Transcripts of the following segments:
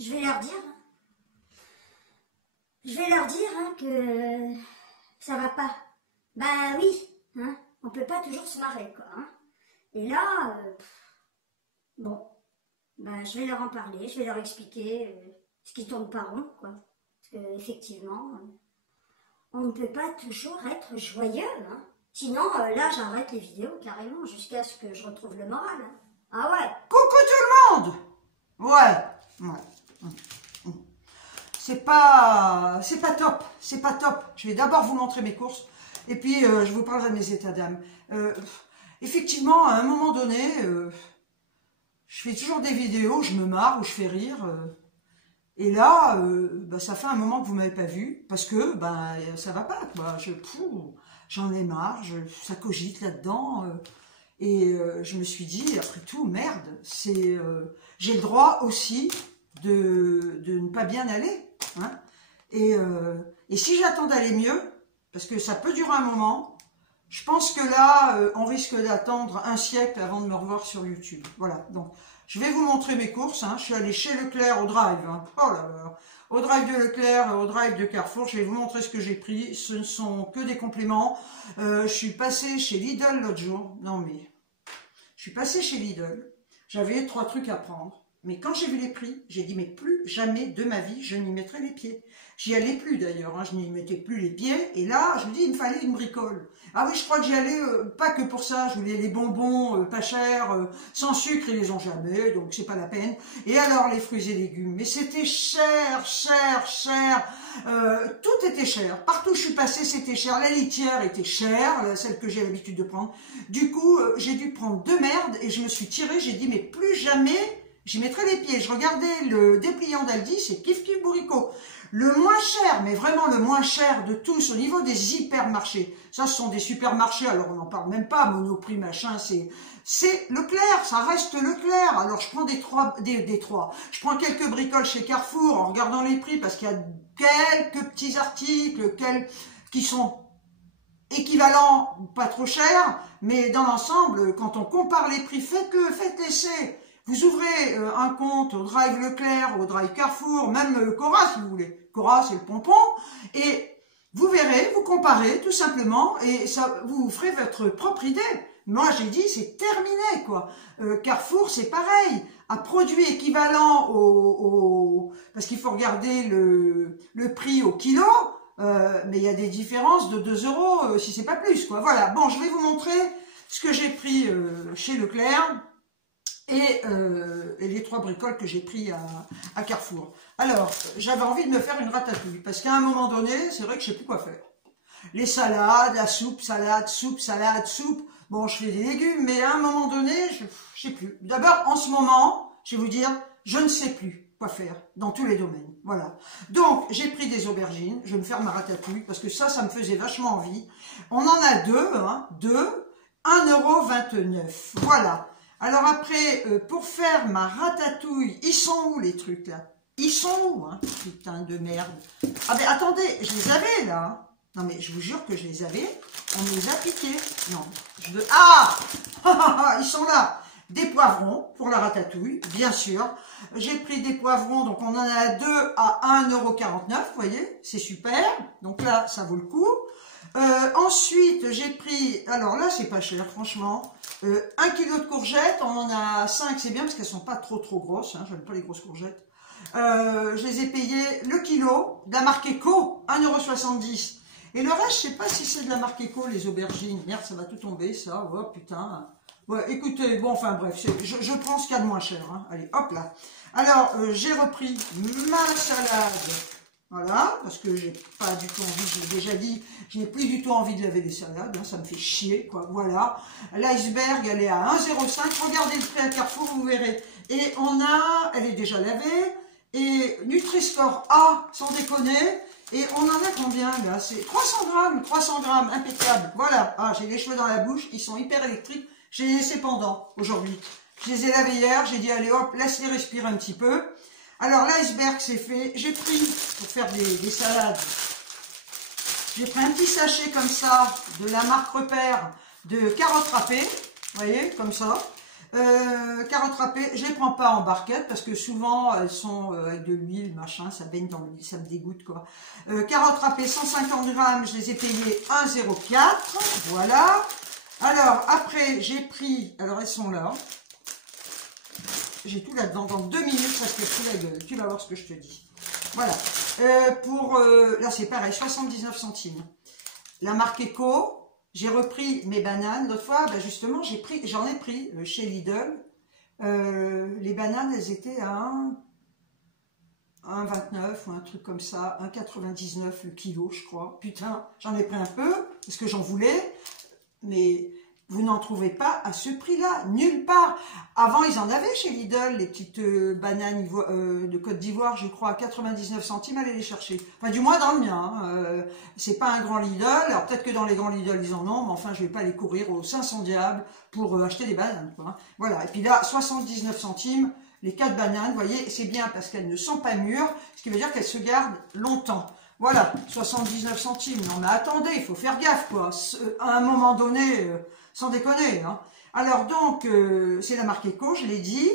je vais leur dire. Je vais leur dire que ça va pas. Bah oui, hein, on peut pas toujours se marrer, quoi. Hein. Et là, bon, bah, je vais leur en parler, je vais leur expliquer ce qui tourne pas rond, quoi. Parce que effectivement, on ne peut pas toujours être joyeux, hein. Sinon, là, j'arrête les vidéos carrément jusqu'à ce que je retrouve le moral. Hein. Ah ouais. Coucou tout le monde. Ouais. C'est pas top, c'est pas top. Je vais d'abord vous montrer mes courses et puis je vous parlerai de mes états d'âme. Effectivement, à un moment donné, je fais toujours des vidéos, je me marre ou je fais rire. Et là, ça fait un moment que vous m'avez pas vu parce que ça va pas, quoi. J'en ai marre, ça cogite là-dedans. Et je me suis dit, après tout, merde, j'ai le droit aussi de ne pas bien aller. Hein. Et si j'attends d'aller mieux, parce que ça peut durer un moment, je pense que là, on risque d'attendre un siècle avant de me revoir sur YouTube. Voilà, donc je vais vous montrer mes courses. Hein. Je suis allée chez Leclerc au Drive. Hein. Oh là là. Au Drive de Leclerc, au Drive de Carrefour, je vais vous montrer ce que j'ai pris. Ce ne sont que des compléments. Je suis passée chez Lidl l'autre jour. Non mais, je suis passée chez Lidl. J'avais 3 trucs à prendre. Mais quand j'ai vu les prix, j'ai dit, mais plus jamais de ma vie, je n'y mettrai les pieds. J'y allais plus d'ailleurs, hein, je n'y mettais plus les pieds. Et là, je me dis, il me fallait une bricole. Ah oui, je crois que j'y allais, pas que pour ça, je voulais les bonbons pas chers, sans sucre, ils les ont jamais, donc c'est pas la peine. Et alors, les fruits et légumes, mais c'était cher. Tout était cher. Partout où je suis passée, c'était cher. La litière était chère, celle que j'ai l'habitude de prendre. Du coup, j'ai dû prendre 2 merdes et je me suis tirée, j'ai dit, mais plus jamais... j'y mettrai les pieds. Je regardais le dépliant d'Aldi, c'est Kif Kif Bourricot. Le moins cher, mais vraiment le moins cher de tous, au niveau des hypermarchés. Ça, ce sont des supermarchés, alors on n'en parle même pas, Monoprix, machin, c'est Leclerc, ça reste Leclerc. Alors je prends des trois. Je prends quelques bricoles chez Carrefour en regardant les prix, parce qu'il y a quelques petits articles qui sont équivalents, pas trop chers, mais dans l'ensemble, quand on compare les prix, faites l'essai. Vous ouvrez un compte au Drive Leclerc, au Drive Carrefour, même Cora si vous voulez. Cora, c'est le pompon. Et vous verrez, vous comparez tout simplement et ça vous ferez votre propre idée. Moi, j'ai dit, c'est terminé, quoi. Carrefour, c'est pareil. À produit équivalent parce qu'il faut regarder le prix au kilo, mais il y a des différences de 2 € si c'est pas plus, quoi. Voilà. Bon, je vais vous montrer ce que j'ai pris chez Leclerc. Et les 3 bricoles que j'ai pris à Carrefour. Alors, j'avais envie de me faire une ratatouille, parce qu'à un moment donné, c'est vrai que je sais plus quoi faire. Les salades, la soupe, salade, soupe. Bon, je fais des légumes, mais à un moment donné, je sais plus. D'abord, en ce moment, je vais vous dire, je ne sais plus quoi faire dans tous les domaines. Voilà. Donc, j'ai pris des aubergines. Je vais me faire ma ratatouille, parce que ça me faisait vachement envie. On en a 2, hein, 1,29 €. Voilà. Alors après, pour faire ma ratatouille, ils sont où les trucs là? Ils sont où, hein? Putain de merde. Ah ben attendez, je les avais là. Non mais je vous jure que je les avais. On les a piqués. Non, je veux... Ah ils sont là. Des poivrons pour la ratatouille, bien sûr. J'ai pris des poivrons, donc on en a 2 à 1,49 €, vous voyez, c'est super. Donc là, ça vaut le coup. Ensuite, j'ai pris, alors là, c'est pas cher, franchement, 1 kg de courgettes, on en a 5, c'est bien, parce qu'elles sont pas trop grosses, hein, j'aime pas les grosses courgettes. Je les ai payées le kilo, de la marque Eco, 1,70 €. Et le reste, je sais pas si c'est de la marque Eco, les aubergines. Merde, ça va tout tomber, ça, oh putain. Ouais, écoutez, bon, enfin bref, je prends ce qu'il y a de moins cher, hein. Allez, hop là. Alors, j'ai repris ma salade. Voilà, parce que j'ai pas du tout envie, je l'ai déjà dit, je n'ai plus du tout envie de laver les salades, hein, ça me fait chier, quoi, voilà. L'iceberg, elle est à 1,05 €, regardez le prix à Carrefour, vous verrez. Et elle est déjà lavée, et Nutri-Score A, sans déconner, et on en a combien, là? C'est 300 grammes, impeccable, voilà. Ah, j'ai les cheveux dans la bouche, ils sont hyper électriques, j'ai les laissés pendant, aujourd'hui. Je les ai lavés hier, j'ai dit, allez hop, laisse-les respirer un petit peu. Alors, l'iceberg, c'est fait. J'ai pris, pour faire des salades, j'ai pris un petit sachet comme ça, de la marque Repère, de carottes râpées. Vous voyez, comme ça. Carottes râpées, je les prends pas en barquette parce que souvent elles sont avec de l'huile, machin, ça baigne dans l'huile, ça me dégoûte quoi. Carottes râpées, 150 grammes, je les ai payées 1,04, voilà. Alors après j'ai pris, alors elles sont là, j'ai tout là-dedans, dans 2 minutes ça se fait sous la gueule, tu vas voir ce que je te dis. Voilà, là c'est pareil, 79 centimes. La marque Eco. J'ai repris mes bananes. L'autre fois, ben justement, j'en ai pris chez Lidl. Les bananes, elles étaient à 1,29 ou un truc comme ça, 1,99 le kilo, je crois. Putain, j'en ai pris un peu parce que j'en voulais, mais vous n'en trouvez pas à ce prix-là, nulle part. Avant, ils en avaient chez Lidl, les petites bananes de Côte d'Ivoire, je crois, à 99 centimes, allez les chercher. Enfin, du moins dans le mien. Hein. C'est pas un grand Lidl, alors peut-être que dans les grands Lidl, ils en ont, mais enfin, je vais pas aller courir aux 500 diables pour acheter des bananes. Quoi, hein. Voilà, et puis là, 79 centimes, les 4 bananes, vous voyez, c'est bien parce qu'elles ne sont pas mûres, ce qui veut dire qu'elles se gardent longtemps. Voilà, 79 centimes. Non mais attendez, il faut faire gaffe, quoi. À un moment donné... sans déconner, hein. Alors donc, c'est la marque Eco, je l'ai dit.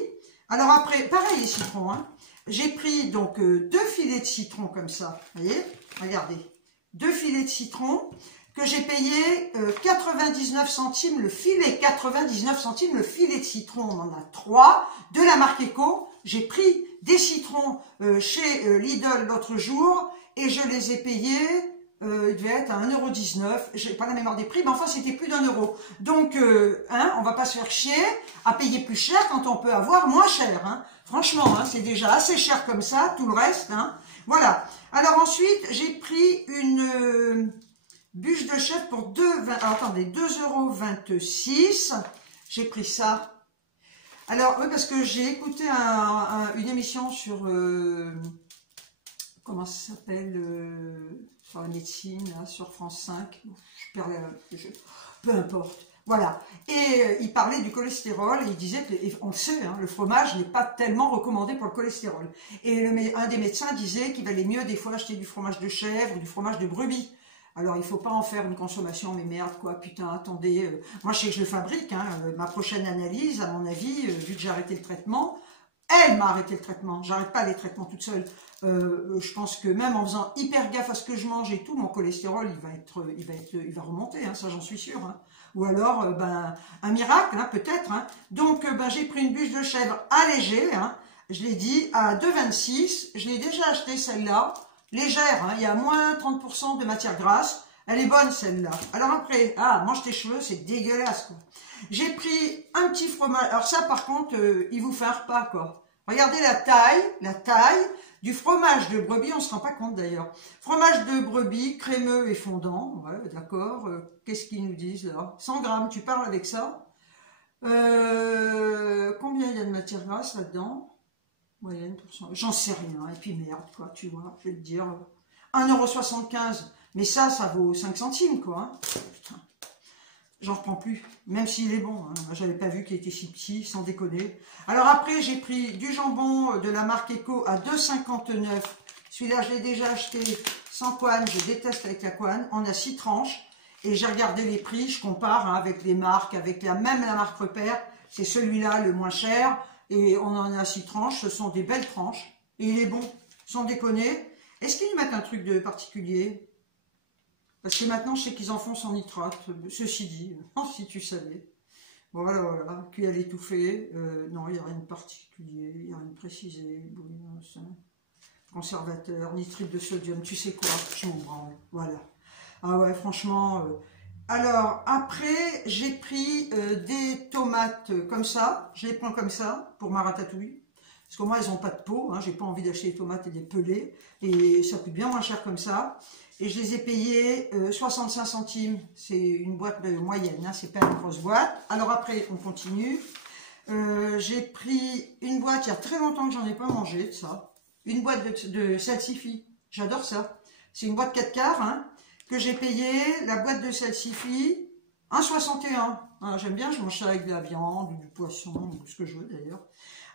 Alors après, pareil les citrons, hein. J'ai pris donc 2 filets de citron comme ça, vous voyez, regardez. 2 filets de citron que j'ai payé 99 centimes le filet, 99 centimes le filet de citron, on en a 3, de la marque Eco. J'ai pris des citrons chez Lidl l'autre jour et je les ai payés... il devait être à 1,19 €, j'ai pas la mémoire des prix, mais enfin c'était plus d'1 €. Donc, hein, on va pas se faire chier à payer plus cher quand on peut avoir moins cher. Hein. Franchement, hein, c'est déjà assez cher comme ça, tout le reste. Hein. Voilà. Alors ensuite, j'ai pris une bûche de chèvre pour 2,26 €. J'ai pris ça. Alors, oui, parce que j'ai écouté une émission sur... comment ça s'appelle sur la médecine, là, sur France 5, je perds peu importe, voilà. Et il parlait du cholestérol, et il disait, on le sait, hein, le fromage n'est pas tellement recommandé pour le cholestérol. Et un des médecins disait qu'il valait mieux des fois acheter du fromage de chèvre ou du fromage de brebis. Alors, il ne faut pas en faire une consommation, mais merde, quoi, putain, attendez. Moi, je sais que je le fabrique, hein, ma prochaine analyse, à mon avis, vu que j'ai arrêté le traitement, elle m'a arrêté le traitement, j'arrête pas les traitements toute seule. Je pense que même en faisant hyper gaffe à ce que je mange et tout, mon cholestérol, il va remonter, hein, ça j'en suis sûre. Hein. Ou alors, ben, un miracle, hein, peut-être. Hein. Donc, ben, j'ai pris une bûche de chèvre allégée, hein, je l'ai dit, à 2,26. Je l'ai déjà acheté celle-là, légère, hein, il y a moins 30% de matière grasse. Elle est bonne celle-là. Alors après, mange tes cheveux, c'est dégueulasse, quoi. J'ai pris un petit fromage. Alors ça, par contre, il vous fait un repas, quoi. Regardez la taille du fromage de brebis. On se rend pas compte d'ailleurs. Fromage de brebis, crémeux et fondant. Ouais, d'accord. Qu'est-ce qu'ils nous disent là? 100 grammes. Tu parles avec ça? Combien il y a de matière grasse là-dedans? Moyenne %. J'en sais rien. Et puis merde, quoi. Tu vois, je vais te dire 1,75 €. Mais ça vaut 5 centimes, quoi. Hein. Putain. J'en reprends plus, même s'il est bon. Hein. J'avais pas vu qu'il était si petit, sans déconner. Alors après, j'ai pris du jambon de la marque Eco à 2,59 €. Celui-là, je l'ai déjà acheté sans couenne. Je déteste avec la couenne. On a 6 tranches. Et j'ai regardé les prix. Je compare hein, avec les marques, avec même la marque Repère. C'est celui-là le moins cher. Et on en a 6 tranches. Ce sont des belles tranches. Et il est bon, sans déconner. Est-ce qu'ils mettent un truc de particulier ? Parce que maintenant, je sais qu'ils en font sans nitrate. Ceci dit, si tu savais. Voilà, voilà. Cuillère étouffée. Non, il n'y a rien de particulier. Il n'y a rien de précisé. Conservateur, nitrite de sodium. Tu sais quoi? Je m'en branle. Voilà. Ah ouais, franchement. Alors, après, j'ai pris des tomates comme ça. Je les prends comme ça pour ma ratatouille. Parce que moi, elles n'ont pas de peau. Hein. J'ai pas envie d'acheter des tomates et de les peler. Et ça coûte bien moins cher comme ça. Et je les ai payés 65 centimes. C'est une boîte moyenne, hein, c'est pas une grosse boîte. Alors après, on continue. J'ai pris une boîte, il y a très longtemps que j'en ai pas mangé de ça. Une boîte de salsifis. J'adore ça. C'est une boîte 4 quarts hein, que j'ai payé. La boîte de salsifis, 1,61 €. J'aime bien, je mange ça avec de la viande, ou du poisson, ou ce que je veux d'ailleurs.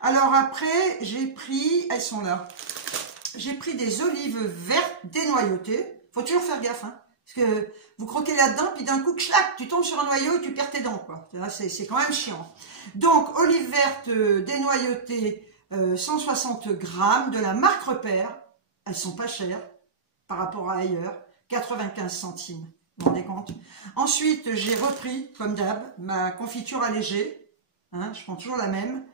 Alors après, j'ai pris, elles sont là. J'ai pris des olives vertes dénoyautées. Faut toujours faire gaffe, hein. Parce que vous croquez là-dedans, puis d'un coup, clac, tu tombes sur un noyau et tu perds tes dents, quoi. C'est quand même chiant. Donc, olive verte dénoyautée, 160 grammes, de la marque Repère. Elles sont pas chères par rapport à ailleurs. 95 centimes. Vous vous rendez compte? Ensuite, j'ai repris, comme d'hab, ma confiture allégée. Hein, je prends toujours la même.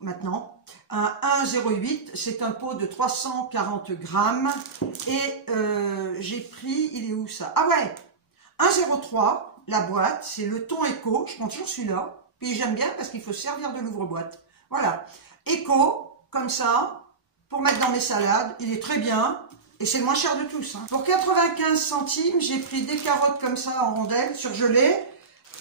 Maintenant, un 1,08, c'est un pot de 340 grammes. Et j'ai pris, il est où ça? Ah ouais, 1,03, la boîte, c'est le thon éco. Je prends toujours celui-là. Puis j'aime bien parce qu'il faut se servir de l'ouvre-boîte. Voilà, éco, comme ça, pour mettre dans mes salades. Il est très bien. Et c'est le moins cher de tous. Hein. Pour 95 centimes, j'ai pris des carottes comme ça en rondelles, surgelées.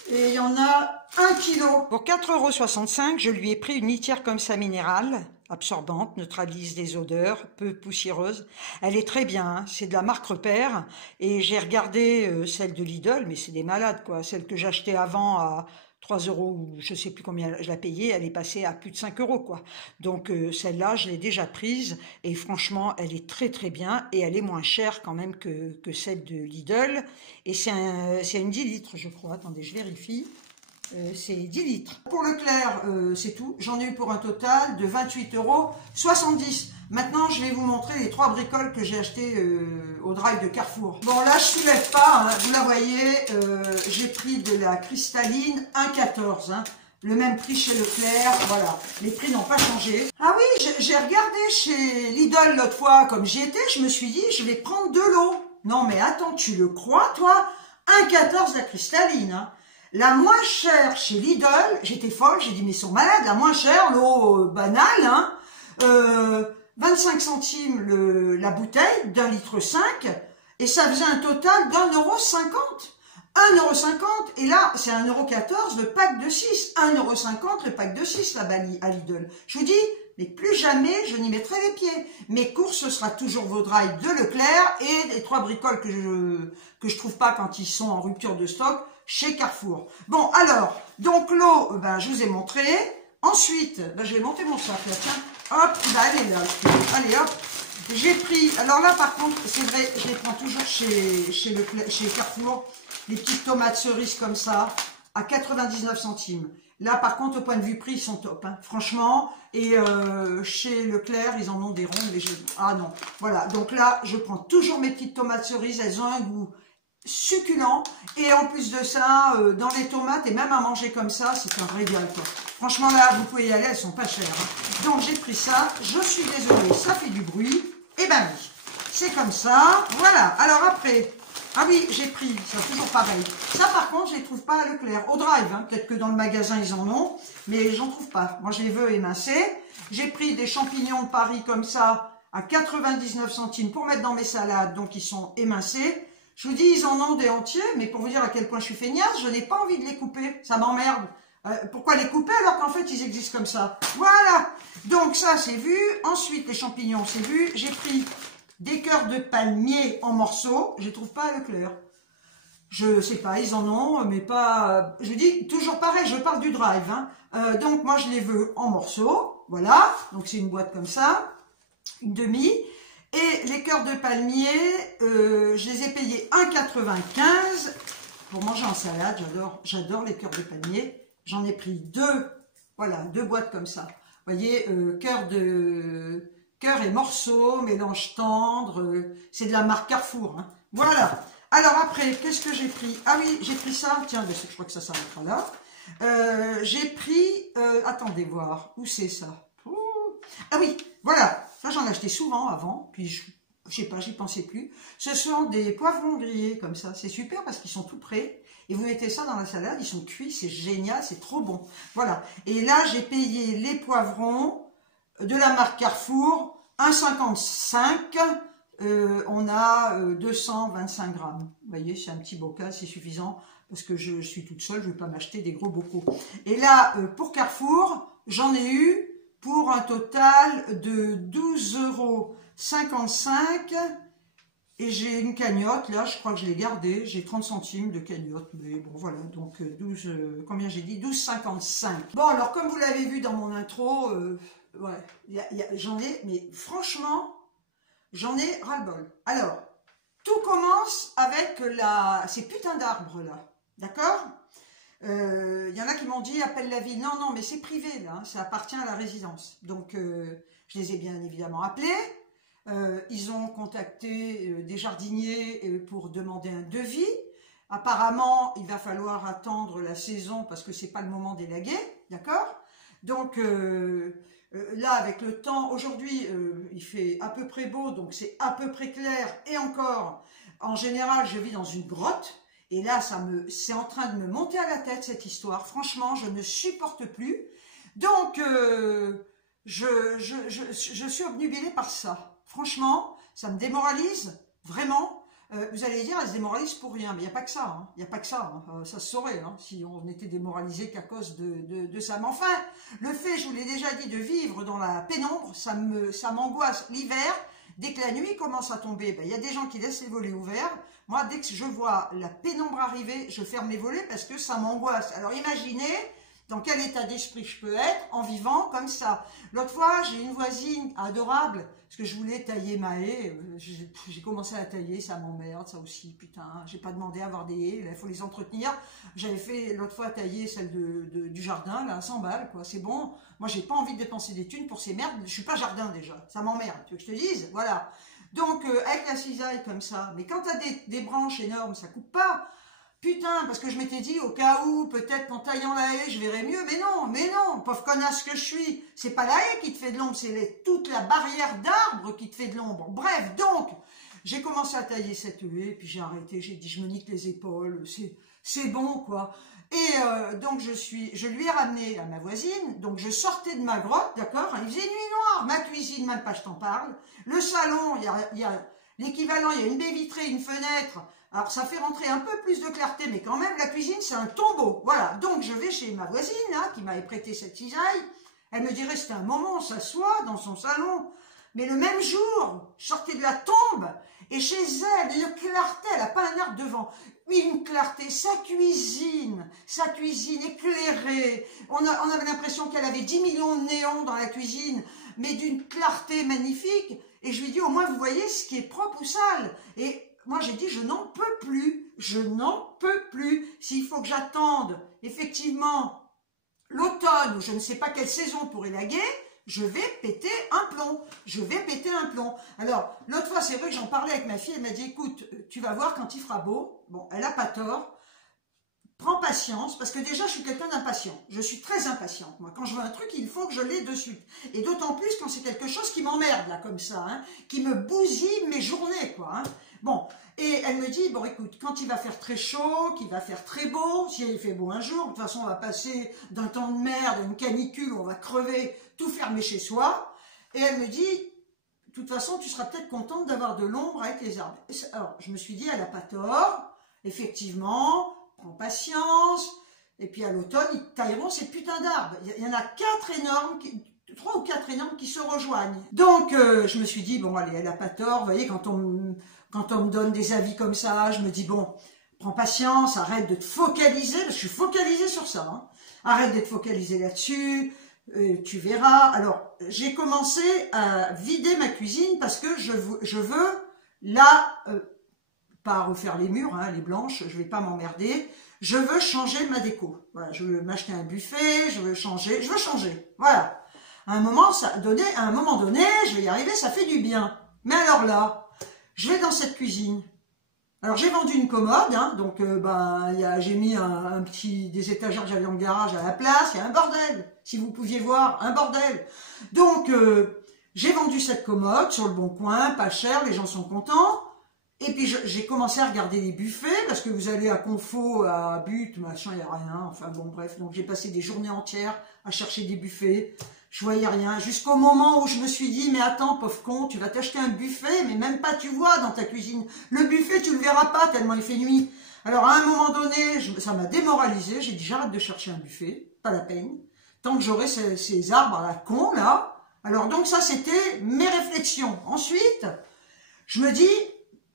Et il y en a 1 kilo. Pour 4,65 €, je lui ai pris une litière comme ça minérale, absorbante, neutralise les odeurs, peu poussiéreuse. Elle est très bien, hein. C'est de la marque Repère. Et j'ai regardé celle de Lidl, mais c'est des malades quoi. Celle que j'achetais avant à 3 € ou je sais plus combien je la payais, elle est passée à plus de 5 € quoi. Donc celle-là, je l'ai déjà prise et franchement, elle est très très bien et elle est moins chère quand même que celle de Lidl. Et c'est une 10 litres je crois, attendez je vérifie. C'est 10 litres. Pour Leclerc, c'est tout. J'en ai eu pour un total de 28,70 €. Maintenant, je vais vous montrer les 3 bricoles que j'ai achetées au drive de Carrefour. Bon, là, je soulève pas, hein, vous la voyez. J'ai pris de la cristalline 1,14 €. Hein, le même prix chez Leclerc. Voilà, les prix n'ont pas changé. Ah oui, j'ai regardé chez Lidl l'autre fois, comme j'y étais, je me suis dit, je vais prendre de l'eau. Non, mais attends, tu le crois, toi? 1,14 € la cristalline, hein. La moins chère chez Lidl, j'étais folle, j'ai dit mais ils sont malades, la moins chère, l'eau banale, hein, 25 centimes la bouteille d'1,5 litre et ça faisait un total d'1,50 €. 1,50 €, et là c'est 1,14 € le pack de 6, 1,50 € le pack de 6 là-bas à Lidl. Je vous dis, mais plus jamais je n'y mettrai les pieds. Mes courses, ce sera toujours vos drives de Leclerc et les 3 bricoles que je trouve pas quand ils sont en rupture de stock chez Carrefour. Bon, alors, donc l'eau, ben, je vous ai montré. Ensuite, ben, je vais monter mon sac, là, tiens. Hop, ben, elle est là. Allez, hop. J'ai pris, alors là, par contre, c'est vrai, je les prends toujours chez Carrefour, les petites tomates cerises comme ça, à 99 centimes. Là, par contre, au point de vue prix, ils sont top, hein, franchement. Et chez Leclerc, ils en ont des rondes. Ah non, voilà. Donc là, je prends toujours mes petites tomates cerises. Elles ont un goût succulent. Et en plus de ça, dans les tomates, et même à manger comme ça, c'est un régal, quoi. Franchement, là, vous pouvez y aller, elles sont pas chères. Hein. Donc, j'ai pris ça. Je suis désolée, ça fait du bruit. Eh ben oui, c'est comme ça. Voilà. Alors après... Ah oui, j'ai pris, c'est toujours pareil. Ça, par contre, je les trouve pas à Leclerc. Au drive, hein. Peut-être que dans le magasin, ils en ont, mais j'en trouve pas. Moi, je les veux émincés. J'ai pris des champignons de Paris comme ça, à 99 centimes pour mettre dans mes salades, donc ils sont émincés. Je vous dis, ils en ont des entiers, mais pour vous dire à quel point je suis feignasse, je n'ai pas envie de les couper. Ça m'emmerde. Pourquoi les couper alors qu'en fait, ils existent comme ça? Voilà. Donc ça, c'est vu. Ensuite, les champignons, c'est vu. J'ai pris... des cœurs de palmier en morceaux, je les trouve pas à Leclerc. Je sais pas, ils en ont, mais pas... Je dis toujours pareil, je parle du drive. Hein. Donc moi je les veux en morceaux, voilà. Donc c'est une boîte comme ça, une demi. Et les cœurs de palmier, je les ai payés 1,95 € pour manger en salade. J'adore les cœurs de palmier. J'en ai pris 2, voilà, 2 boîtes comme ça. Vous voyez, cœur et morceaux, mélange tendre, c'est de la marque Carrefour. Hein. Voilà. Alors après, qu'est-ce que j'ai pris? Ah oui, j'ai pris ça. Tiens, je crois que ça s'arrêtera là. J'ai pris... attendez voir, où c'est ça? Ah oui, voilà. Ça, j'en achetais souvent avant, puis je sais pas, j'y pensais plus. Ce sont des poivrons grillés comme ça. C'est super parce qu'ils sont tout prêts. Et vous mettez ça dans la salade, ils sont cuits, c'est génial, c'est trop bon. Voilà. Et là, j'ai payé les poivrons de la marque Carrefour, 1,55 €, on a 225 grammes. Vous voyez, c'est un petit bocal, c'est suffisant, parce que je suis toute seule, je ne vais pas m'acheter des gros bocaux. Et là, pour Carrefour, j'en ai eu pour un total de 12,55 €. Et j'ai une cagnotte, là, je crois que je l'ai gardée, j'ai 30 centimes de cagnotte, mais bon, voilà, donc 12, combien j'ai dit? 12,55. Bon, alors, comme vous l'avez vu dans mon intro, ouais, j'en ai, mais franchement, j'en ai ras-le-bol. Alors, tout commence avec ces putains d'arbres là, d'accord? Y en a qui m'ont dit appelle la ville. Non, non, mais c'est privé là, hein, ça appartient à la résidence. Donc je les ai bien évidemment appelés. Ils ont contacté des jardiniers pour demander un devis. Apparemment, il va falloir attendre la saison parce que c'est pas le moment d'élaguer, d'accord? Donc là, avec le temps, aujourd'hui, il fait à peu près beau, donc c'est à peu près clair. Et encore, en général, je vis dans une grotte. Et là, c'est en train de me monter à la tête, cette histoire. Franchement, je ne supporte plus. Donc, je suis obnubilée par ça. Franchement, ça me démoralise, vraiment. Vous allez dire, elle se démoralise pour rien. Mais il n'y a pas que ça. Hein. Il n'y a pas que ça. Hein. Ça se saurait hein, si on était démoralisé qu'à cause de ça. Mais enfin, le fait, je vous l'ai déjà dit, de vivre dans la pénombre, ça m'angoisse. L'hiver, dès que la nuit commence à tomber, ben, y a des gens qui laissent les volets ouverts. Moi, dès que je vois la pénombre arriver, je ferme les volets parce que ça m'angoisse. Alors imaginez dans quel état d'esprit je peux être en vivant comme ça. L'autre fois, j'ai une voisine adorable, parce que je voulais tailler ma haie. J'ai commencé à la tailler, ça m'emmerde, ça aussi, putain. J'ai pas demandé à avoir des haies, il faut les entretenir. J'avais fait l'autre fois tailler celle du jardin, là, à 100 balles, quoi. C'est bon. Moi, j'ai pas envie de dépenser des thunes pour ces merdes. Je suis pas jardin déjà, ça m'emmerde. Tu veux que je te dise? Voilà. Donc, avec la cisaille comme ça, mais quand tu as des branches énormes, ça coupe pas. Putain, parce que je m'étais dit, au cas où, peut-être qu'en taillant la haie, je verrais mieux. Mais non, pauvre connasse que je suis. C'est pas la haie qui te fait de l'ombre, c'est toute la barrière d'arbres qui te fait de l'ombre. Bref, donc, j'ai commencé à tailler cette haie, puis j'ai arrêté, j'ai dit, je me nique les épaules, c'est bon, quoi. Et donc, je lui ai ramené à ma voisine, donc je sortais de ma grotte, d'accord, il faisait nuit noire, ma cuisine, même pas je t'en parle, le salon, il y a l'équivalent, il y a une baie vitrée, une fenêtre, alors ça fait rentrer un peu plus de clarté, mais quand même, la cuisine, c'est un tombeau, voilà, donc je vais chez ma voisine, hein, qui m'avait prêté cette cisaille, elle me dirait, c'était un moment, on s'assoit dans son salon, mais le même jour, je sortais de la tombe, et chez elle, une clarté, elle n'a pas un arbre devant, une clarté, sa cuisine éclairée, on avait l'impression qu'elle avait 10 millions de néons dans la cuisine, mais d'une clarté magnifique, et je lui dis, au moins vous voyez ce qui est propre ou sale, et moi j'ai dit, je n'en peux plus, s'il faut que j'attende, effectivement, l'automne, ou je ne sais pas quelle saison pour élaguer, je vais péter un plomb, Alors, l'autre fois, c'est vrai que j'en parlais avec ma fille, elle m'a dit, écoute, tu vas voir quand il fera beau, bon, elle n'a pas tort, prends patience, parce que déjà, je suis quelqu'un d'impatient, je suis très impatiente, moi, quand je veux un truc, il faut que je l'ai de suite, et d'autant plus quand c'est quelque chose qui m'emmerde, là, comme ça, hein, qui me bousille mes journées, quoi, hein. Bon, et elle me dit, bon écoute, quand il va faire très chaud, qu'il va faire très beau, si il fait beau un jour, de toute façon on va passer d'un temps de merde à une canicule, on va crever, tout fermer chez soi, et elle me dit, de toute façon tu seras peut-être contente d'avoir de l'ombre avec les arbres. Alors je me suis dit, elle n'a pas tort, effectivement, prends patience, et puis à l'automne, ils tailleront ces putains d'arbres. Il y en a 3 ou 4 énormes qui se rejoignent. Donc je me suis dit, bon allez, elle n'a pas tort, vous voyez, quand on me donne des avis comme ça, je me dis, bon, prends patience, arrête de te focaliser, parce que je suis focalisée sur ça, hein. Arrête de te focaliser là-dessus, tu verras. Alors, j'ai commencé à vider ma cuisine parce que je veux là, pas refaire les murs, hein, les blanches, je vais pas m'emmerder, je veux changer ma déco. Voilà, je veux m'acheter un buffet, je veux changer, voilà. À un moment donné, je vais y arriver, ça fait du bien. Mais alors là, je vais dans cette cuisine. Alors j'ai vendu une commode, hein, donc j'ai mis des étagères que j'avais dans le garage à la place, il y a un bordel, si vous pouviez voir, un bordel. Donc j'ai vendu cette commode sur le bon coin, pas cher, les gens sont contents. Et puis j'ai commencé à regarder les buffets, parce que vous allez à Confo, à But, machin, il n'y a rien, enfin bon bref, donc j'ai passé des journées entières à chercher des buffets. Je voyais rien, jusqu'au moment où je me suis dit, mais attends, pauvre con, tu vas t'acheter un buffet, mais même pas tu vois dans ta cuisine. Le buffet, tu le verras pas tellement il fait nuit. Alors à un moment donné, ça m'a démoralisé, j'ai dit, j'arrête de chercher un buffet, pas la peine, tant que j'aurai ces arbres à la con, là. Alors donc ça, c'était mes réflexions. Ensuite, je me dis,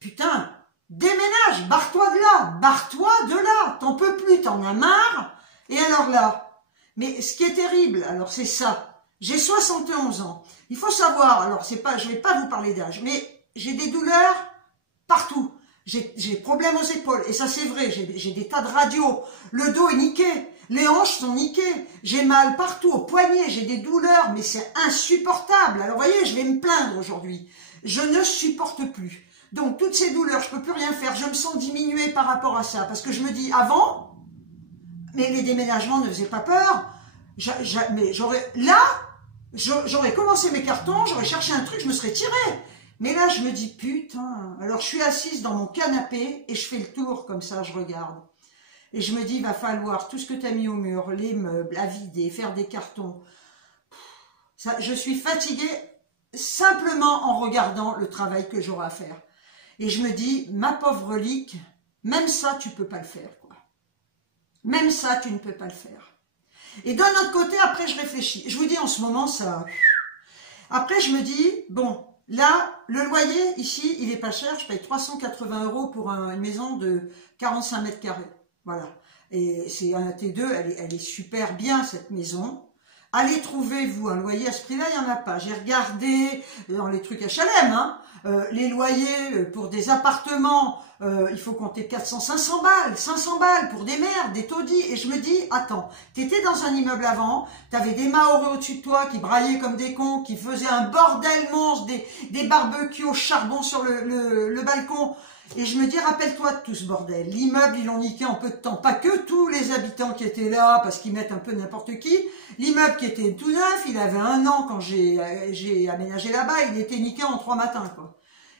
putain, déménage, barre-toi de là, t'en peux plus, t'en as marre. Et alors là, mais ce qui est terrible, alors c'est ça. J'ai 71 ans. Il faut savoir, alors je vais pas vous parler d'âge, mais j'ai des douleurs partout. J'ai problème aux épaules. Et ça, c'est vrai. J'ai des tas de radios. Le dos est niqué. Les hanches sont niquées. J'ai mal partout, au poignet. J'ai des douleurs, mais c'est insupportable. Alors, vous voyez, je vais me plaindre aujourd'hui. Je ne supporte plus. Donc, toutes ces douleurs, je peux plus rien faire. Je me sens diminuée par rapport à ça. Parce que je me dis, avant, mais les déménagements ne faisaient pas peur. Mais j'aurais commencé mes cartons, j'aurais cherché un truc, je me serais tirée. Mais là, je me dis, putain. Alors, je suis assise dans mon canapé et je fais le tour comme ça, je regarde. Et je me dis, il va falloir tout ce que tu as mis au mur, les meubles, à vider, faire des cartons. Ça, je suis fatiguée simplement en regardant le travail que j'aurai à faire. Et je me dis, ma pauvre relique, même ça, tu peux pas le faire, quoi. Même ça, tu ne peux pas le faire. Et d'un autre côté, après, je réfléchis. Je vous dis, en ce moment, ça... Après, je me dis, bon, là, le loyer, ici, il est pas cher. Je paye 380 € pour une maison de 45 mètres carrés. Voilà. Et c'est un T2, elle est super bien, cette maison. Allez trouver, vous, un loyer à ce prix-là, il n'y en a pas. J'ai regardé dans les trucs HLM, hein, les loyers pour des appartements, il faut compter 400-500 balles, 500 balles pour des merdes, des taudis. Et je me dis, attends, t'étais dans un immeuble avant, t'avais des Maoris au-dessus de toi qui braillaient comme des cons, qui faisaient un bordel monstre, des barbecues au charbon sur le balcon. Et je me dis, rappelle-toi de tout ce bordel. L'immeuble, ils l'ont niqué en peu de temps. Pas que tous les habitants qui étaient là, parce qu'ils mettent un peu n'importe qui. L'immeuble qui était tout neuf, il avait 1 an quand j'ai aménagé là-bas, il était niqué en 3 matins, quoi.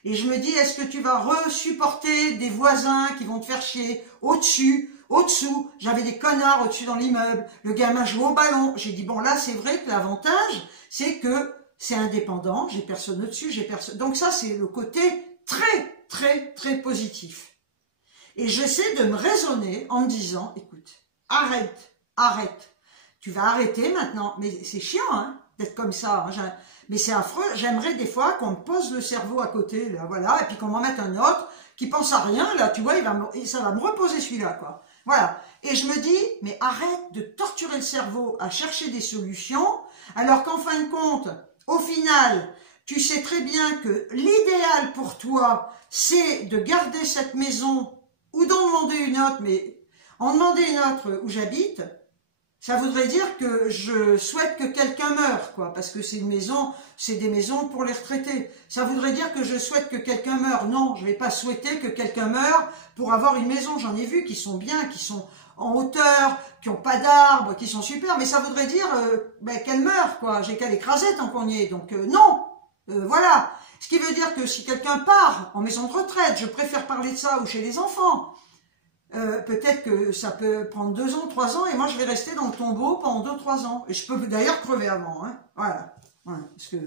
Et je me dis, est-ce que tu vas resupporter des voisins qui vont te faire chier au-dessus, au-dessous? J'avais des connards au-dessus dans l'immeuble. Le gamin joue au ballon. J'ai dit, bon, là, c'est vrai que l'avantage, c'est que c'est indépendant. J'ai personne au-dessus, j'ai personne. Donc ça, c'est le côté très positif. Et j'essaie de me raisonner en me disant, écoute, arrête. Tu vas arrêter maintenant. Mais c'est chiant, hein, d'être comme ça. Hein. Mais c'est affreux. J'aimerais des fois qu'on me pose le cerveau à côté, là, voilà, et puis qu'on m'en mette un autre qui pense à rien, là, tu vois, ça va me reposer celui-là, quoi. Voilà. Et je me dis, mais arrête de torturer le cerveau à chercher des solutions, alors qu'en fin de compte, au final, tu sais très bien que l'idéal pour toi, c'est de garder cette maison ou d'en demander une autre, mais en demander une autre où j'habite, ça voudrait dire que je souhaite que quelqu'un meure, quoi, parce que c'est des maisons pour les retraités. Ça voudrait dire que je souhaite que quelqu'un meure. Non, je vais pas souhaiter que quelqu'un meure pour avoir une maison. J'en ai vu qui sont bien, qui sont en hauteur, qui ont pas d'arbres, qui sont super, mais ça voudrait dire qu'elle meure, quoi. J'ai qu'à l'écraser tant qu'on y est. Donc non, voilà. Ce qui veut dire que si quelqu'un part en maison de retraite, je préfère parler de ça ou chez les enfants. Peut-être que ça peut prendre 2 ans, 3 ans, et moi je vais rester dans le tombeau pendant 2-3 ans. Et je peux d'ailleurs crever avant, hein. Voilà. Parce que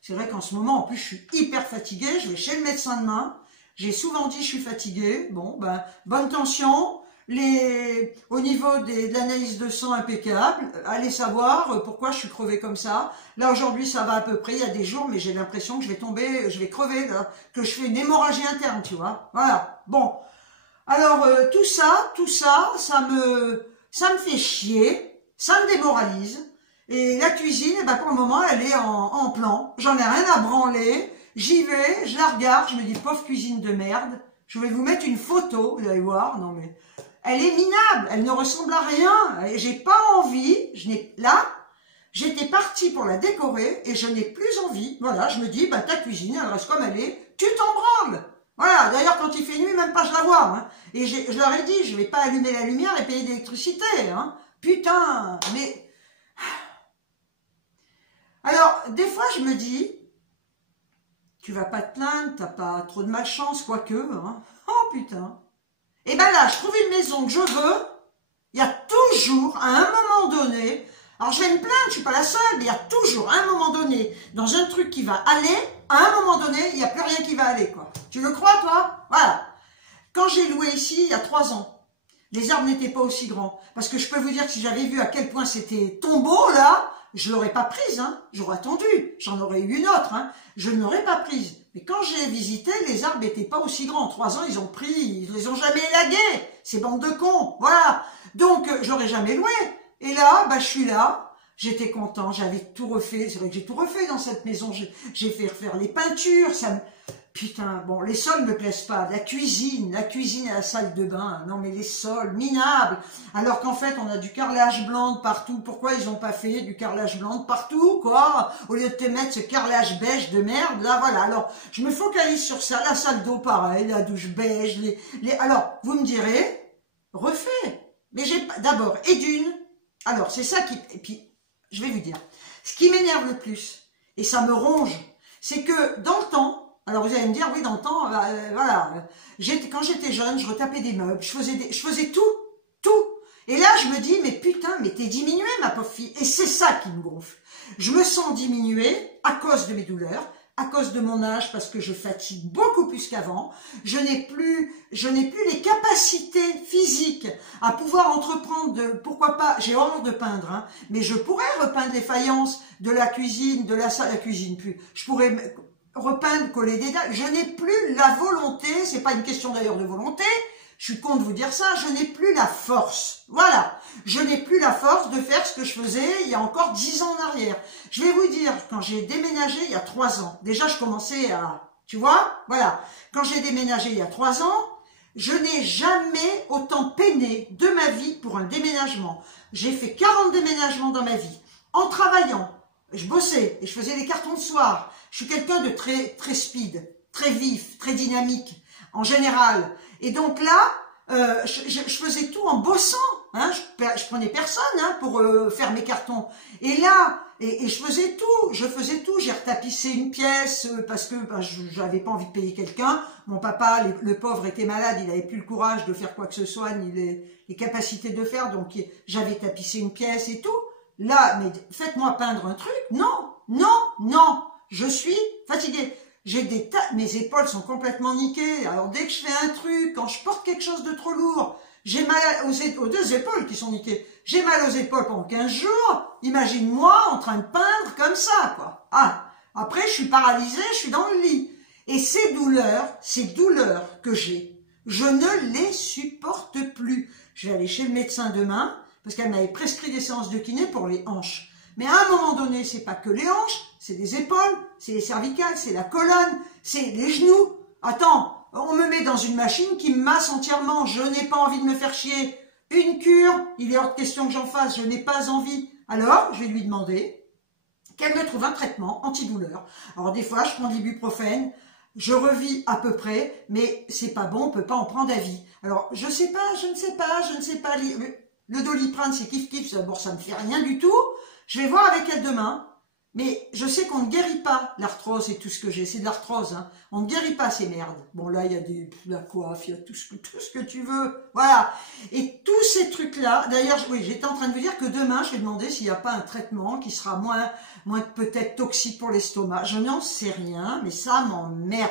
c'est vrai qu'en ce moment, en plus, je suis hyper fatiguée. Je vais chez le médecin demain. J'ai souvent dit je suis fatiguée. Bon, ben, bonne tension. Au niveau de l'analyse de sang impeccable. Allez savoir pourquoi je suis crevée comme ça. Là, aujourd'hui, ça va à peu près. Il y a des jours, mais j'ai l'impression que je vais tomber, je vais crever, là, que je fais une hémorragie interne, tu vois. Voilà. Bon. Alors, tout ça, ça me fait chier, ça me démoralise. Et la cuisine, pour le moment, elle est en plan. J'en ai rien à branler. J'y vais, je la regarde, je me dis, pauvre cuisine de merde. Je vais vous mettre une photo, vous allez voir. Non mais, elle est minable, elle ne ressemble à rien. J'ai pas envie, là, j'étais partie pour la décorer et je n'ai plus envie. Voilà, je me dis, ta cuisine, elle reste comme elle est, tu t'en branles. Voilà, d'ailleurs, quand il fait nuit, même pas je la vois. Hein. Et je leur ai dit, je vais pas allumer la lumière et payer d'électricité. Hein. Putain, mais... Alors, des fois, je me dis, tu vas pas te plaindre, t'as pas trop de malchance, quoique. Hein. Oh, putain. Et là, je trouve une maison que je veux. Il y a toujours, à un moment donné... Alors, je vais me plaindre, je suis pas la seule, mais il y a toujours, à un moment donné, dans un truc qui va aller, à un moment donné, il n'y a plus rien qui va aller, quoi. Tu le crois, toi? Voilà. Quand j'ai loué ici, il y a 3 ans, les arbres n'étaient pas aussi grands. Parce que je peux vous dire que si j'avais vu à quel point c'était tombeau, là, je l'aurais pas prise, hein. J'aurais attendu. J'en aurais eu une autre, hein. Je ne l'aurais pas prise. Mais quand j'ai visité, les arbres n'étaient pas aussi grands. En 3 ans, ils les ont jamais élagués. Ces bandes de cons. Voilà. Donc, j'aurais jamais loué. Et là, je suis là, j'étais content, j'avais tout refait, c'est vrai que j'ai tout refait dans cette maison, j'ai fait refaire les peintures, Putain, bon, les sols me plaisent pas. La cuisine et la salle de bain. Non, mais les sols, minables. Alors qu'en fait, on a du carrelage blanc partout. Pourquoi ils ont pas fait du carrelage blanc partout, quoi? Au lieu de te mettre ce carrelage beige de merde, là, voilà. Alors, je me focalise sur ça. La salle d'eau, pareil. La douche beige, Alors, vous me direz, refais. Mais j'ai pas, d'abord, et d'une. Alors, c'est ça qui, et puis, je vais vous dire. Ce qui m'énerve le plus, et ça me ronge, c'est que dans le temps, alors vous allez me dire, oui, dans le temps, voilà, quand j'étais jeune, je retapais des meubles, je faisais tout. Et là, je me dis, mais putain, mais t'es diminuée, ma pauvre fille. Et c'est ça qui me gonfle. Je me sens diminuée à cause de mes douleurs, à cause de mon âge, parce que je fatigue beaucoup plus qu'avant. Je n'ai plus les capacités physiques à pouvoir entreprendre pourquoi pas, j'ai horreur de peindre, hein, mais je pourrais repeindre les faïences de la cuisine, de la salle, la cuisine plus. Je pourrais repeindre, coller des dalles. Je n'ai plus la volonté, c'est pas une question d'ailleurs de volonté, je suis con de vous dire ça, je n'ai plus la force. Voilà, je n'ai plus la force de faire ce que je faisais il y a encore 10 ans en arrière. Je vais vous dire, quand j'ai déménagé il y a 3 ans, déjà je commençais à, tu vois, voilà, quand j'ai déménagé il y a 3 ans, je n'ai jamais autant peiné de ma vie pour un déménagement. J'ai fait 40 déménagements dans ma vie, en travaillant. Je bossais et je faisais des cartons de soir. Je suis quelqu'un de très speed, très vif, très dynamique, en général. Et donc là, je faisais tout en bossant. Hein, je prenais personne hein, pour faire mes cartons. Et là, et je faisais tout. J'ai retapissé une pièce parce que j'avais pas envie de payer quelqu'un. Mon papa, le pauvre, était malade. Il avait plus le courage de faire quoi que ce soit, ni les capacités de faire. Donc j'avais tapissé une pièce et tout. Là, mais faites-moi peindre un truc. Non. Je suis fatiguée. Mes épaules sont complètement niquées. Alors dès que je fais un truc, quand je porte quelque chose de trop lourd, j'ai mal aux 2 épaules qui sont niquées. J'ai mal aux épaules pendant 15 jours. Imagine-moi en train de peindre comme ça, quoi. Ah, après je suis paralysée, je suis dans le lit. Et ces douleurs que j'ai, je ne les supporte plus. Je vais aller chez le médecin demain, parce qu'elle m'avait prescrit des séances de kiné pour les hanches. Mais à un moment donné, c'est pas que les hanches, c'est les épaules, c'est les cervicales, c'est la colonne, c'est les genoux. Attends, on me met dans une machine qui me masse entièrement, je n'ai pas envie de me faire chier. Une cure, il est hors de question que j'en fasse, je n'ai pas envie. Alors, je vais lui demander qu'elle me trouve un traitement antidouleur. Alors des fois, je prends de l'ibuprofène, je revis à peu près, mais c'est pas bon, on peut pas en prendre à vie. Alors, je ne sais pas. Le Doliprane, c'est kiff, d'abord ça me fait rien du tout. Je vais voir avec elle demain, mais je sais qu'on ne guérit pas l'arthrose et tout ce que j'ai, c'est de l'arthrose, hein. On ne guérit pas ces merdes. Bon là, il y a la coiffe, il y a tout ce que tu veux, voilà. Et tous ces trucs-là, d'ailleurs, oui, j'étais en train de vous dire que demain, je vais demander s'il n'y a pas un traitement qui sera moins peut-être toxique pour l'estomac. Je n'en sais rien, mais ça m'emmerde.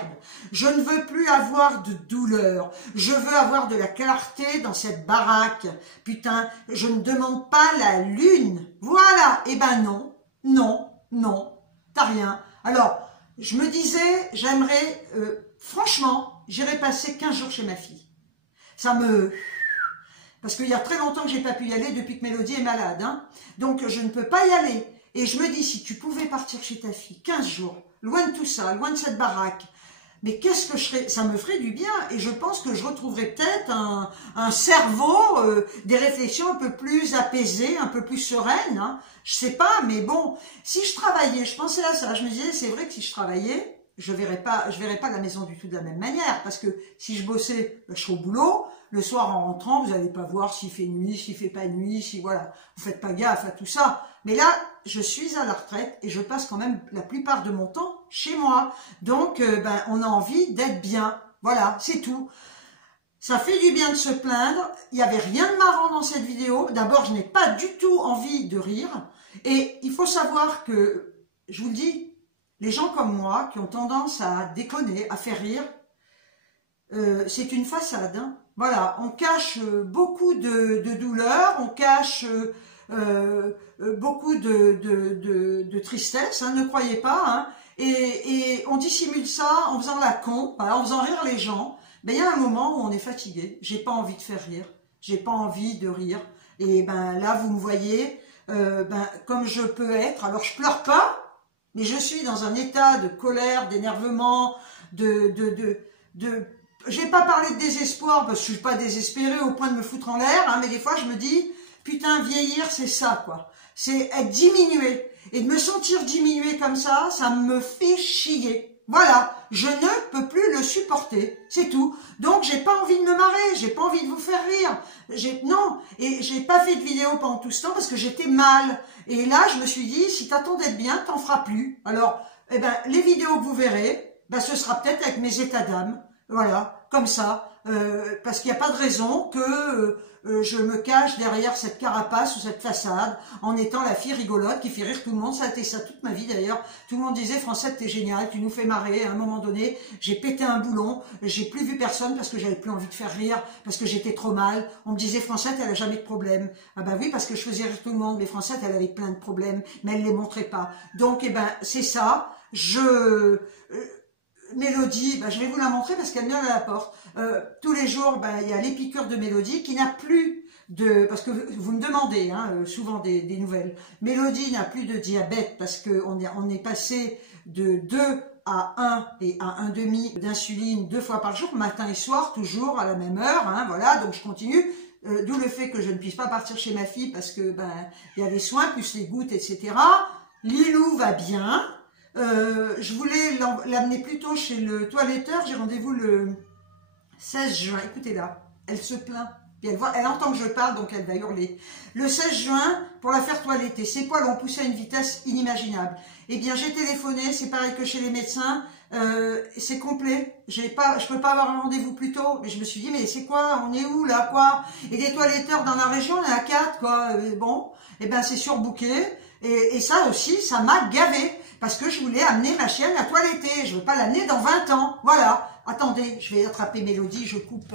Je ne veux plus avoir de douleur. Je veux avoir de la clarté dans cette baraque. Putain, je ne demande pas la lune. Voilà. Eh ben non, t'as rien. Alors, je me disais, j'aimerais, franchement, j'irais passer 15 jours chez ma fille. Parce qu'il y a très longtemps que j'ai pas pu y aller depuis que Mélodie est malade, hein. Donc, je ne peux pas y aller. Et je me dis, si tu pouvais partir chez ta fille 15 jours, loin de tout ça, loin de cette baraque, mais qu'est-ce que je ferais? Ça me ferait du bien. Et je pense que je retrouverais peut-être un cerveau, des réflexions un peu plus apaisées, un peu plus sereines, hein. Je sais pas, mais bon, si je travaillais, je pensais à ça, je me disais, c'est vrai que si je travaillais, je verrais pas la maison du tout de la même manière, parce que si je bossais, je serais au boulot, le soir en rentrant, vous n'allez pas voir s'il fait nuit, s'il fait pas nuit, si voilà, vous faites pas gaffe à tout ça. Mais là, je suis à la retraite et je passe quand même la plupart de mon temps chez moi. Donc, on a envie d'être bien. Voilà, c'est tout. Ça fait du bien de se plaindre. Il n'y avait rien de marrant dans cette vidéo. D'abord, je n'ai pas du tout envie de rire. Et il faut savoir que, je vous le dis, les gens comme moi qui ont tendance à déconner, à faire rire, c'est une façade, hein. Voilà, on cache beaucoup de douleur, on cache beaucoup de tristesse, hein, ne croyez pas, hein, et on dissimule ça en faisant la con, en faisant rire les gens. Mais il y a un moment où on est fatigué, j'ai pas envie de faire rire, j'ai pas envie de rire, et là vous me voyez, comme je peux être, alors je pleure pas, mais je suis dans un état de colère, d'énervement, j'ai pas parlé de désespoir parce que je suis pas désespérée au point de me foutre en l'air, hein, mais des fois je me dis, putain, vieillir c'est ça quoi. C'est être diminué. Et de me sentir diminué comme ça me fait chier. Voilà, je ne peux plus le supporter, c'est tout. Donc j'ai pas envie de me marrer, j'ai pas envie de vous faire rire. Non, et j'ai pas fait de vidéo pendant tout ce temps parce que j'étais mal. Et là, je me suis dit, si t'attends d'être bien, t'en feras plus. Alors, eh ben, les vidéos que vous verrez, ben, ce sera peut-être avec mes états d'âme. Voilà, comme ça. Parce qu'il n'y a pas de raison que je me cache derrière cette carapace ou cette façade en étant la fille rigolote qui fait rire tout le monde. Ça a été ça toute ma vie d'ailleurs. Tout le monde disait, Francette, t'es géniale, tu nous fais marrer. À un moment donné, j'ai pété un boulon, j'ai plus vu personne parce que j'avais plus envie de faire rire, parce que j'étais trop mal. On me disait, Francette, elle a jamais de problème. Ah bah oui, parce que je faisais rire tout le monde, mais Francette, elle avait plein de problèmes, mais elle les montrait pas. Donc, eh ben, c'est ça. Mélodie, ben, je vais vous la montrer parce qu'elle vient à la porte. Tous les jours, ben, il y a l'épicure de Mélodie qui n'a plus de... Parce que vous me demandez souvent des nouvelles. Mélodie n'a plus de diabète parce qu'on est passé de 2 à 1 et à 1,5 d'insuline 2 fois par jour, matin et soir, toujours à la même heure. Hein, voilà, donc je continue. D'où le fait que je ne puisse pas partir chez ma fille parce que ben il y a les soins, plus les gouttes, etc. Lilou va bien. Je voulais l'amener plus tôt chez le toiletteur. J'ai rendez-vous le 16 juin. Écoutez là, elle se plaint. Puis elle entend que je parle, donc elle va hurler. Le 16 juin, pour la faire toiletter, ses poils ont poussé à une vitesse inimaginable. Eh bien, j'ai téléphoné, c'est pareil que chez les médecins, c'est complet. Je peux pas avoir un rendez-vous plus tôt. Mais je me suis dit, mais c'est quoi? On est où là, quoi? Et des toiletteurs dans la région, il y en a 4, quoi. Bon, eh ben c'est surbooké. Et ça aussi, ça m'a gavé. Parce que je voulais amener ma chienne à toiletter. Je ne veux pas l'amener dans 20 ans. Voilà. Attendez, je vais attraper Mélodie, je coupe.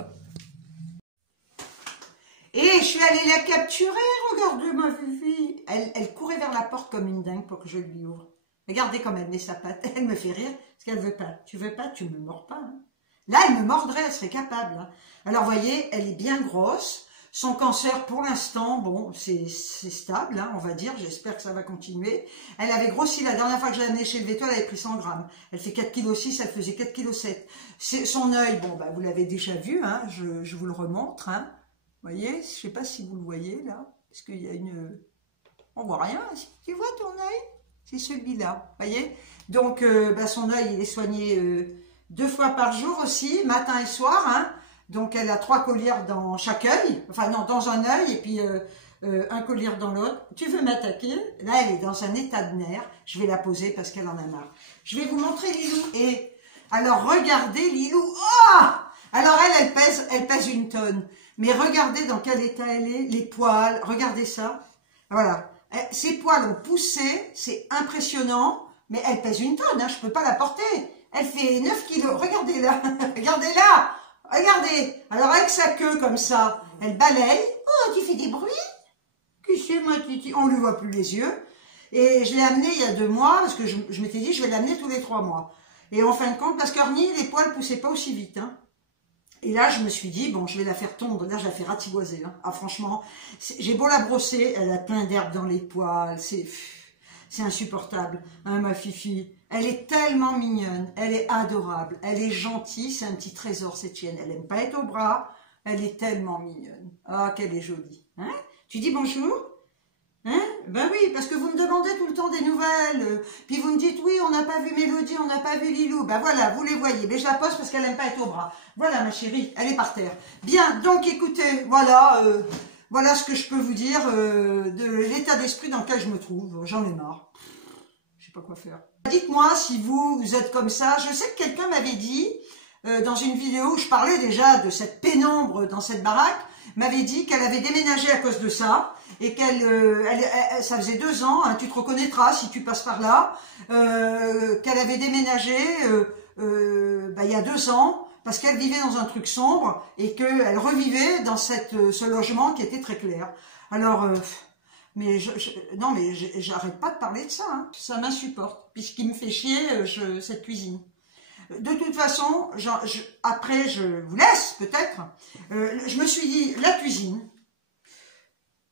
Et je suis allée la capturer. Regardez ma fifi. Elle courait vers la porte comme une dingue pour que je lui ouvre. Regardez comme elle met sa patte. Elle me fait rire parce qu'elle veut pas. Tu veux pas, tu me mords pas. Hein. Là, elle me mordrait, elle serait capable. Hein. Alors, vous voyez, elle est bien grosse. Son cancer, pour l'instant, bon, c'est stable, hein, on va dire. J'espère que ça va continuer. Elle avait grossi la dernière fois que je l'ai amenée chez le véto, elle avait pris 100 grammes. Elle fait 4,6 kg, elle faisait 4,7 kg. Son œil, bon, bah, vous l'avez déjà vu, hein, je vous le remontre. Hein. Vous voyez, je ne sais pas si vous le voyez, là. Est-ce qu'il y a une... On voit rien. Tu vois ton œil? C'est celui-là, vous voyez. Donc, bah, son œil, il est soigné 2 fois par jour aussi, matin et soir, hein. Donc, elle a 3 colliers dans chaque œil, enfin non, dans un œil, et puis un collier dans l'autre. Tu veux m'attaquer? Là, elle est dans un état de nerf. Je vais la poser parce qu'elle en a marre. Je vais vous montrer Lilou. Et alors, regardez Lilou. Oh! Alors, elle pèse 1 tonne. Mais regardez dans quel état elle est, les poils. Regardez ça. Voilà. Ses poils ont poussé, c'est impressionnant. Mais elle pèse 1 tonne, hein, je ne peux pas la porter. Elle fait 9 kilos. Regardez là. Regardez là. Regardez, alors avec sa queue comme ça, elle balaye. Oh, tu fais des bruits? Qui c'est, moi, Titi? On ne lui voit plus les yeux. Et je l'ai amenée il y a 2 mois, parce que je m'étais dit, je vais l'amener tous les 3 mois. Et en fin de compte, parce qu'Ornie, les poils ne poussaient pas aussi vite. Hein. Et là, je me suis dit, bon, je vais la faire tondre. Là, je la fais ratiboiser. Hein. Ah, franchement, j'ai beau la brosser, elle a plein d'herbes dans les poils. C'est insupportable, hein, ma fifi. Elle est tellement mignonne, elle est adorable, elle est gentille, c'est un petit trésor cette chienne. Elle n'aime pas être au bras, elle est tellement mignonne. Ah, qu'elle est jolie. Hein? Tu dis bonjour? Hein? Ben oui, parce que vous me demandez tout le temps des nouvelles. Puis vous me dites, oui, on n'a pas vu Mélodie, on n'a pas vu Lilou. Ben voilà, vous les voyez. Mais je la pose parce qu'elle n'aime pas être au bras. Voilà, ma chérie, elle est par terre. Bien, donc écoutez, voilà... voilà ce que je peux vous dire de l'état d'esprit dans lequel je me trouve. J'en ai marre. Je sais pas quoi faire. Dites-moi si vous êtes comme ça. Je sais que quelqu'un m'avait dit, dans une vidéo où je parlais déjà de cette pénombre dans cette baraque, m'avait dit qu'elle avait déménagé à cause de ça et ça faisait 2 ans, hein, tu te reconnaîtras si tu passes par là, qu'elle avait déménagé bah, il y a 2 ans, parce qu'elle vivait dans un truc sombre et qu'elle revivait dans ce logement qui était très clair. Alors, mais non, mais j'arrête pas de parler de ça. Hein. Ça m'insupporte. Puis ce qui me fait chier, cette cuisine. De toute façon, après, je vous laisse peut-être. Je me suis dit, la cuisine,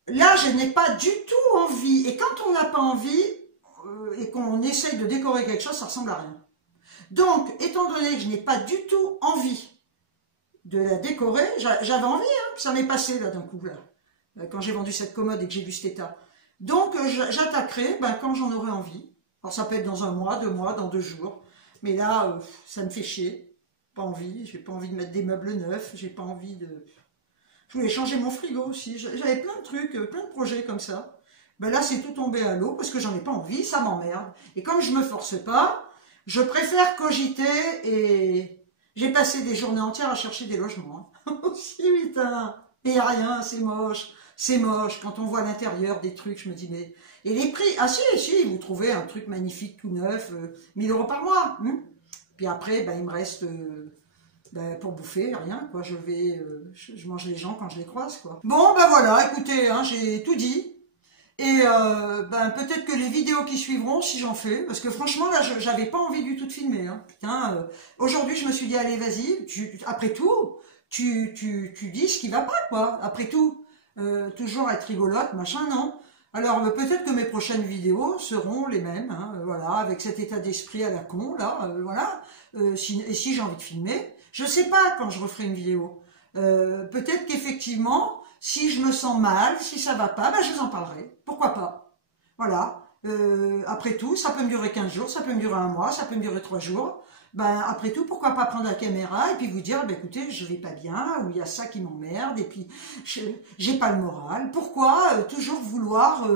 là, je n'ai pas du tout envie. Et quand on n'a pas envie et qu'on essaye de décorer quelque chose, ça ressemble à rien. Donc, étant donné que je n'ai pas du tout envie de la décorer, j'avais envie, hein, ça m'est passé là d'un coup, là, quand j'ai vendu cette commode et que j'ai vu cet état. Donc, j'attaquerai quand j'en aurai envie. Alors, ça peut être dans 1 mois, 2 mois, dans 2 jours. Mais là, ça me fait chier. Pas envie, j'ai pas envie de mettre des meubles neufs, j'ai pas envie de... Je voulais changer mon frigo aussi, j'avais plein de trucs, plein de projets comme ça. Ben là, c'est tout tombé à l'eau parce que j'en ai pas envie, ça m'emmerde. Et comme je me force pas, je préfère cogiter et j'ai passé des journées entières à chercher des logements. Si, putain, et y a rien, c'est moche. C'est moche, quand on voit l'intérieur des trucs, je me dis, mais... Et les prix, ah si, vous trouvez un truc magnifique, tout neuf, 1000 € par mois. Puis après, il me reste, pour bouffer, rien, quoi. Je mange les gens quand je les croise, quoi. Bon, voilà, écoutez, hein, j'ai tout dit. Et peut-être que les vidéos qui suivront, si j'en fais, parce que franchement, là, j'avais pas envie du tout de filmer. Hein. Putain, aujourd'hui, je me suis dit, allez, vas-y, après tout, tu dis ce qui va pas, quoi. Après tout. Toujours être rigolote, machin, non. Alors peut-être que mes prochaines vidéos seront les mêmes, hein, voilà, avec cet état d'esprit à la con, là, voilà. Et si j'ai envie de filmer, je sais pas quand je referai une vidéo. Peut-être qu'effectivement, si je me sens mal, si ça va pas, je vous en parlerai. Pourquoi pas? Voilà. Après tout, ça peut me durer 15 jours, ça peut me durer 1 mois, ça peut me durer 3 jours. Après tout, pourquoi pas prendre la caméra et puis vous dire, écoutez, je vais pas bien, ou il y a ça qui m'emmerde, et puis j'ai pas le moral. Pourquoi toujours vouloir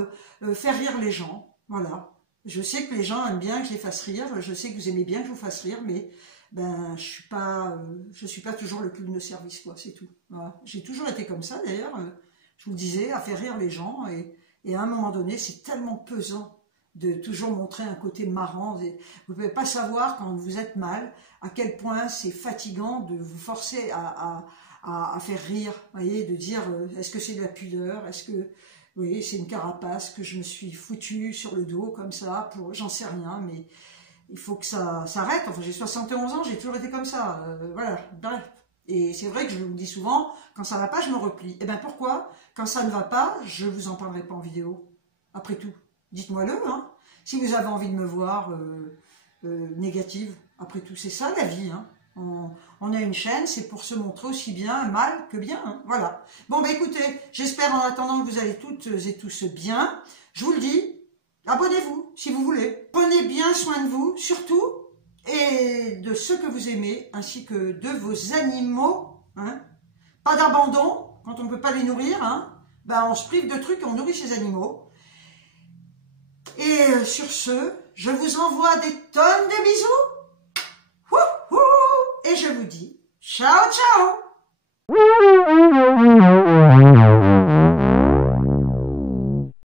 faire rire les gens? Voilà. Je sais que les gens aiment bien que je les fasse rire, je sais que vous aimez bien que je vous fasse rire, mais je suis pas toujours le clown de service, quoi, c'est tout. Voilà. J'ai toujours été comme ça, d'ailleurs, je vous le disais, à faire rire les gens, et à un moment donné, c'est tellement pesant de toujours montrer un côté marrant. Vous ne pouvez pas savoir quand vous êtes mal à quel point c'est fatigant de vous forcer à faire rire, voyez, de dire est-ce que c'est de la pudeur, est-ce que vous voyez, c'est une carapace que je me suis foutue sur le dos comme ça, j'en sais rien, mais il faut que ça s'arrête. Enfin, j'ai 71 ans, j'ai toujours été comme ça, voilà, bref. Et c'est vrai que je vous le dis souvent, quand ça va pas, je me replie. Et pourquoi? Quand ça ne va pas, je vous en parlerai pas en vidéo. Après tout. Dites-moi-le, hein. Si vous avez envie de me voir négative, après tout, c'est ça la vie, hein. On a une chaîne, c'est pour se montrer aussi bien mal que bien, hein. Voilà. Bon, écoutez, j'espère en attendant que vous allez toutes et tous bien. Je vous le dis, abonnez-vous si vous voulez. Prenez bien soin de vous, surtout, et de ceux que vous aimez, ainsi que de vos animaux, hein. Pas d'abandon, quand on ne peut pas les nourrir, hein. On se prive de trucs et on nourrit ces animaux. Et sur ce, je vous envoie des tonnes de bisous. Et je vous dis ciao, ciao.